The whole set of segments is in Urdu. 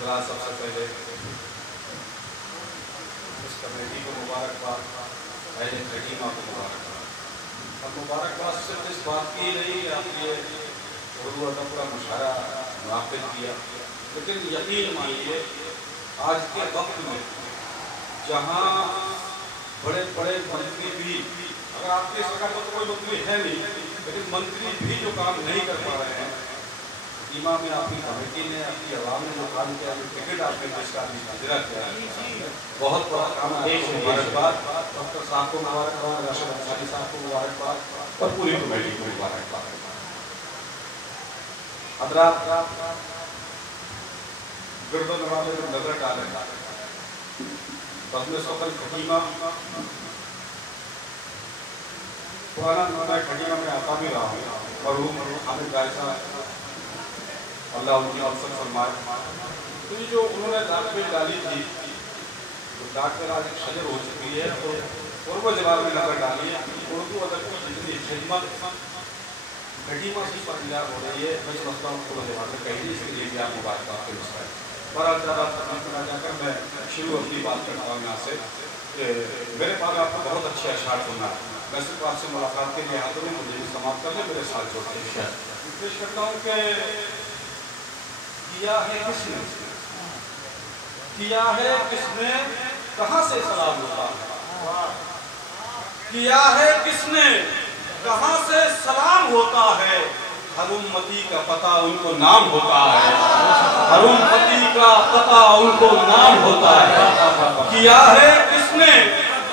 حضرات سب سے پہلے اس کمیٹی کو مبارکباد، اہل خدیمہ کو مبارکباد. اور مبارکباد صرف اس بات کی نہیں کہ آپ یہ اردو ادب کا مشاعرہ منعقد کیا، لیکن یقین مانیے آج کے وقت میں جہاں بڑے بڑے منتری بھی، اگر آپ کی سرکار میں تو کوئی منتری ہے نہیں، لیکن منتری بھی جو کام نہیں کر پا رہے ہیں، خدیمہ میں آپ کی کمیٹی نے، آپ کی عوام نے جو کام کیا، جو ٹکٹ آپ نے پیش کا مظاہرہ کیا، بہت بڑا کام ہے. مبارکباد ڈاکٹر صاحب کو مبارکباد، راشد انصاری صاحب کو مبارکباد اور پوری کمیٹی کو مبارکباد. حضرات گرد و نواح میں نظر ڈالیں، بزم سفر خدیمہ پرانا نام خدیمہ میں آتا بھی رہا ہوں. مرحوم حامد قاری صاحب اللہ ان کی مغفرت فرمائے، تو یہ جو انہوں نے ڈاک پہ ڈالی تھی، تو ڈاک پہ آج ایک شجر ہو چکی ہے، تو قرب و جواب میں نظر ڈالی ہے. اردو ادب کی جتنی خدمت خدیمہ سے پرنجار ہو رہی ہے، میں سمجھتا ہوں قرب و جواب میں کہیں اس کے لیے بھی آپ مبارکباد کے مستحق. برحال زیادہ تقریب کرنا جا کر میں شروع اپنی بات کرتا ہوں یہاں سے کہ میرے پاس آپ کو بہت اچھے اشعار سننا ہے. میں صرف آپ سے ملاقات کے لیے حاضر ہوں، مجھے بھی سماعت کر لیں، میرے ساتھ جوڑ کے پیش کرتا ہوں کہ کیا ہے کس نے، کیا ہے کس نے، کہاں سے سلام ہوتا ہے. کیا ہے کس نے، کہاں سے سلام ہوتا ہے. ہر امتی کا پتہ ان کو نام ہوتا ہے، ہر امتی کا پتہ ان کو نام ہوتا ہے. کیا ہے کس نے،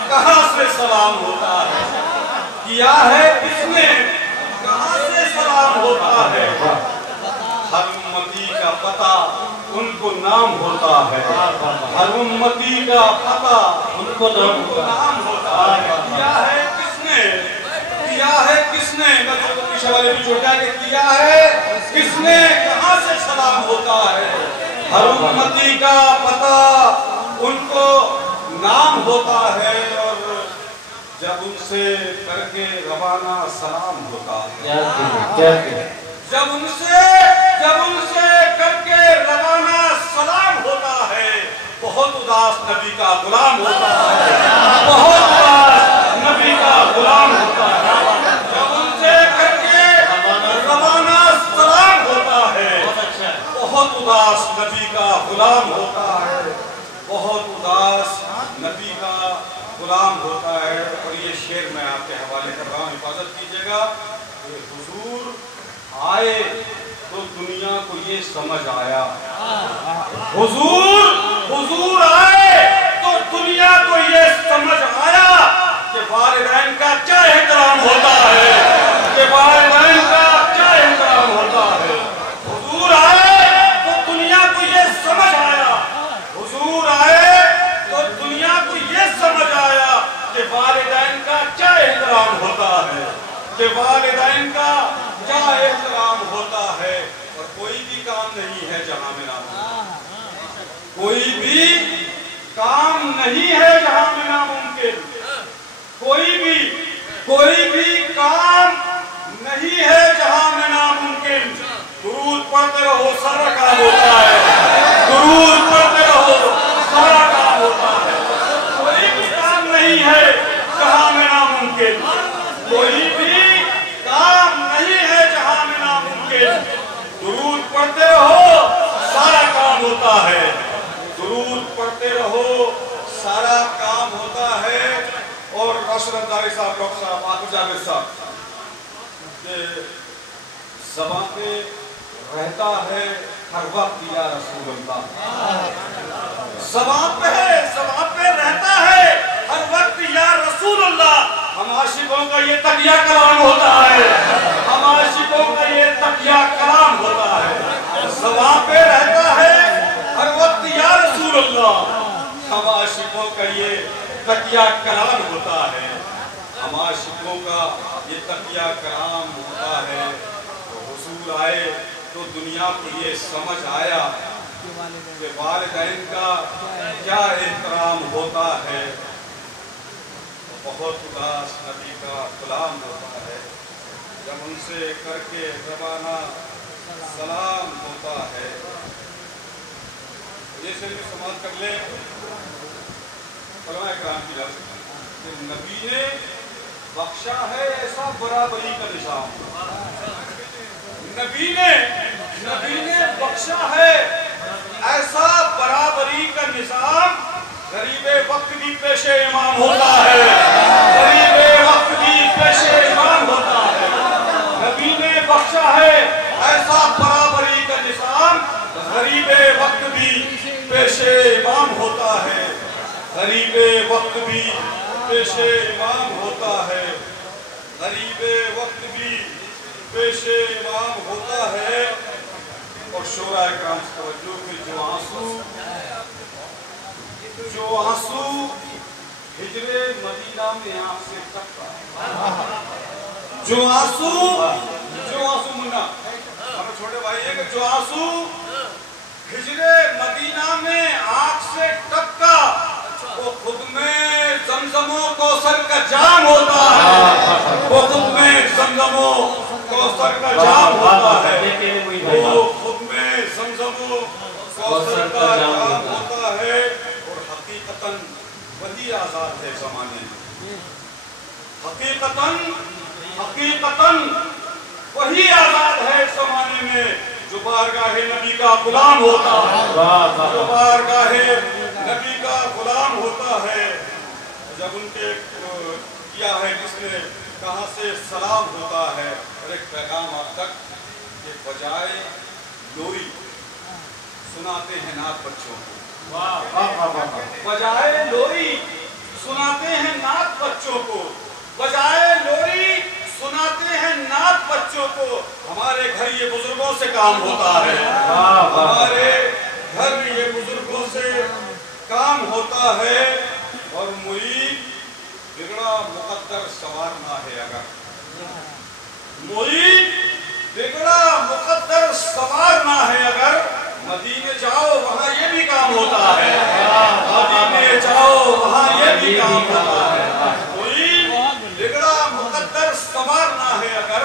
کہاں سے سلام ہوتا ہے. کیا ہے کس نے، کہاں سے سلام ہوتا ہے. ہر امتی کا پتہ ان کو نام ہوتا ہے، ہر امتی کا پتہ ان کو نام ہوتا ہے. کیا ہے کس نے، کیا ہے کس نے، میں جو پیچھے والے بھی چھوٹا کہ کیا ہے کس نے، کہاں سے سلام ہوتا ہے. ہر امتی کا پتہ ان کو نام ہوتا ہے، اور جب ان سے کر کے روانہ سلام ہوتا ہے. جب ان سے کر کے روانہ سلام ہوتا ہے، بہت اداس نبی کا غلام ہوتا ہے، بہت اداس نبی کا غلام ہوتا ہے. جب ان سے کر کے روانہ سلام ہوتا ہے، بہت اداس نبی کا غلام ہوتا ہے، بہت اداس نبی کا غلام ہوتا ہے. اور یہ شعر میں آپ کے حوالے کر رہا ہوں، حفاظت کیجئے گا. حضور آئے تو دنیا کو یہ سمجھ آیا، حضور آئے تو دنیا کو یہ سمجھ آیا کہ والدین کا کیا احترام ہوتا ہے، کہ والدین کا کیا احترام ہوتا ہے. حضور آئے تو دنیا کو یہ سمجھ آیا، حضور آئے تو دنیا کو یہ سمجھ آیا کہ والدین کا کیا احترام ہوتا ہے، کہ والدین کا کیا احترام ہوتا ہے. اور کوئی بھی کام نہیں ہے جہاں میں ناممکن، کوئی بھی کام نہیں ہے جہاں میں ناممکن، کوئی بھی کام نہیں ہے جہاں میں ناممکن. درود پڑھتے رہو سارا کام ہوتا ہے، درود پڑھتے رہو سارا کام ہوتا ہے. کوئی بھی کام نہیں ہے جہاں میں ناممکن، کوئی بھی کام نہیں ہے جہاں میں ناممکن. درود پڑھتے رہو سارا کام ہوتا ہے، درود پڑھتے رہو سارا کام ہوتا ہے. اور راشد انصاری صاحب، ڈاکٹر صاحب، عاطف جابر صاحب، زبان پہ رہتا ہے ہر وقت یا رسول اللہ. زبان پہ رہتا ہے ہر وقت یا رسول اللہ. ہم عاشقوں کا یہ تقیہ کلام ہوتا ہے، ہم عاشقوں کا یہ تقیہ کلام ہوتا ہے. زبان پہ رہتا ہے ہر وقت یا رسول اللہ. ہم عاشقوں کا یہ تقیہ کلام ہوتا ہے، ہم عاشقوں کا یہ تقیہ کلام ہوتا ہے. حضور آئے تو دنیا کو یہ سمجھ آیا کہ والدین کا کیا احترام ہوتا ہے. بہت اداس نبی کا غلام ہوتا ہے، جب ان سے کر کے روانہ سلام ہوتا ہے. جیسے بھی سماعت کر لیں علماء کرام کی جانب کہ نبی نے بخشا ہے ایسا برابری کا نظام. نبی نے بخشا ہے ایسا برابری کا نظام. غریب وقت بھی پیش امام ہوتا ہے, غریب وقت بھی پیش امام ہوتا ہے. نبی نے بخشا ہے ایسا برابری کا نظام. غریب وقت بھی پیش امام ہوتا ہے, غریب وقت بھی پیش امام ہوتا ہے, غریب وقت بھی پیش امام ہوتا ہے. اور شورائے کرام سے توجہ کہ جو آنسو ہجر مدینہ میں آنکھ سے ٹپکا, جو آنسو منا ہمیں چھوٹے بھائی ہے کہ جو آنسو ہجر مدینہ میں آنکھ سے ٹپکا وہ خود میں زمزم و کوثر کا جام ہوتا ہے, وہ خود میں زمزم و کوثر کا جام ہوتا ہے, وہ خود میں زمزم و کوثر کا جام ہوتا ہے. اور حقیقتاً وہی آزاد ہے زمانے میں, حقیقتاً وہی آزاد ہے زمانے میں جو بارگاہ نبی کا غلام ہوتا ہے, جو بارگاہ نبی کا غلام ہوتا ہے. جب ان کے کیا ہے جس نے کہاں سے سلام ہوتا ہے اور ایک پیغام آپ تک کہ بجائے لوری سناتے ہیں نعت بچوں کو, بجائے لوری سناتے ہیں نعت بچوں کو, بجائے لوری سناتے ہیں نعت بچوں کو. ہمارے گھر یہ بزرگوں سے کام ہوتا ہے, ہمارے گھر یہ بزرگوں سے کام ہوتا ہے. اور مرید بگڑا مقدر سنوارنا ہے, اگر مرید بگڑا مقدر سنوارنا ہے اگر مدینے جاؤ وہاں یہ بھی کام ہوتا ہے, مدینے جاؤ وہاں یہ بھی کام ہوتا ہے. مرید بگڑا مقدر سنوارنا ہے اگر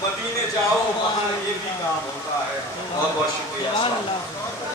مدینے جاؤ وہاں یہ بھی کام ہوتا ہے. بہت بہت شکریہ.